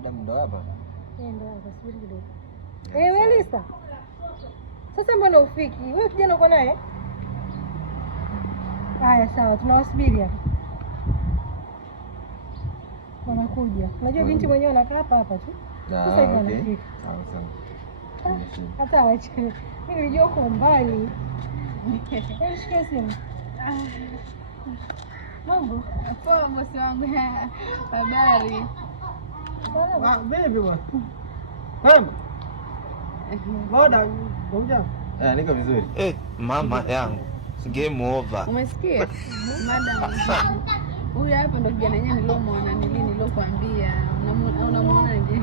Madam ndo hapa. Ndio hapa, subiri kidogo. Wewe Lisa. Sasa mbona ufiki? Wewe kijana uko naye? Haya sawa, tunawasubiri hapa. Wanakuja. Unajua binti mwenyewe anakaa hapa tu. Sasa hivi anafika. Sawa sawa. Hata wacha. Mimi nilijua uko mbali. Shika simu. Mambo? Poa bosi wangu. Habari? Vipi bwana? Kwema? Boda, unja? Niko vizuri. Mama yangu. Game over. Umesikia? Madam. Huyu hapa ndo kijana yenyewe nilomwona nilokuambia. Unamuona nje?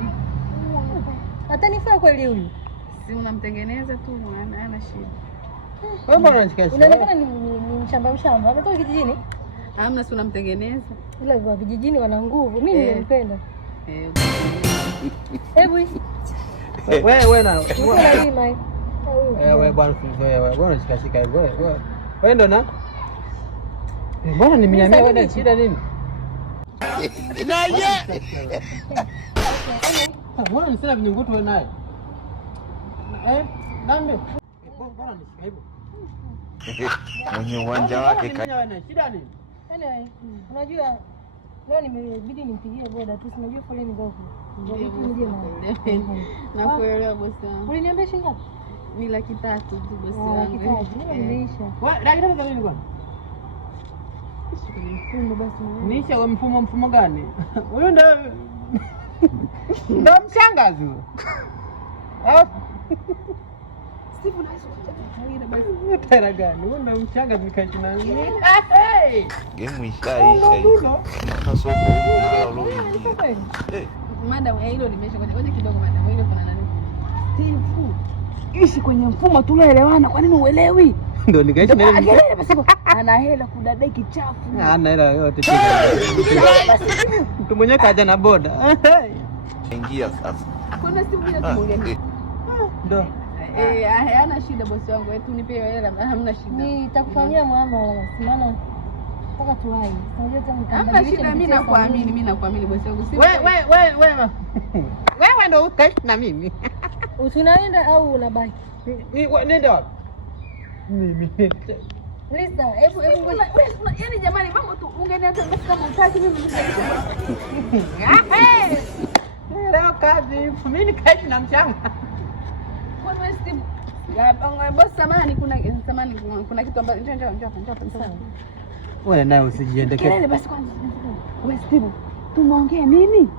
Atanifaa kweli huyu? Si unamtengeneza tu ana shida. Wewe mbona unachikesha? Unaonekana ni mshamba. Ametoka kijijini? Hamna, si unamtengeneza. Ila wa vijijini wana nguvu. Mimi nimempenda. Hebu wewe na wewe bwana wewe unachikashika hivyo. Wewe ndo na? Mbona nimeniambia wewe shida nini? Na ye. Mbona nisina vinyungutu wewe naye? Nambe. Mbona nishika hivyo? Mwenye uwanja wake shida nini? Anyway, unajua leo nimebidi nimpigie boda tu, unajua foleni za huko. Nakuelewa bosi wangu. Uliniambia shilingi ngapi? Ni 300 tu bosi wangu. Nimeisha. Wewe dakika za nini bwana? Mfumo basi. Niisha wewe mfumo gani? Huyu ndo mshangazi. Sifu na hizo tena gani? Huyu ndo mshangazi kaji na nini? game ishaisha. Sasa madam, hilo limesha. Ngoja kidogo madam. Wewe kuna nani? Sifu. Ishi kwenye mfumo tuloelewana. Kwa nini uelewi? Ndio nikaisha na ile ana hela kudadeki chafu. Ana hela yote. Mtu mwenyewe kaja na boda. ingia sasa. Kuna simu bila tumuongea. Ndio. Hana shida bosi wangu. Wewe nipe hiyo hela, hamna shida. Nitakufanyia muamala basi. Maana mpaka tuwai. Unajua tena hamna shida, mimi nakuamini bosi wangu. Wewe ndio ukaishi na mimi. Usinaenda au unabaki? Nenda wapi? Mimi. Lisa, hebu yaani jamani mambo tu ungeniambia kama utaki mimi niseme. Leo kazi, mimi nikaishi na mchanga. Kwa Steve. Ya boss samani kuna kitu ambacho njoo. Wewe naye usijiendekee. Kelele basi kwanza. Wewe Steve, tumeongea nini?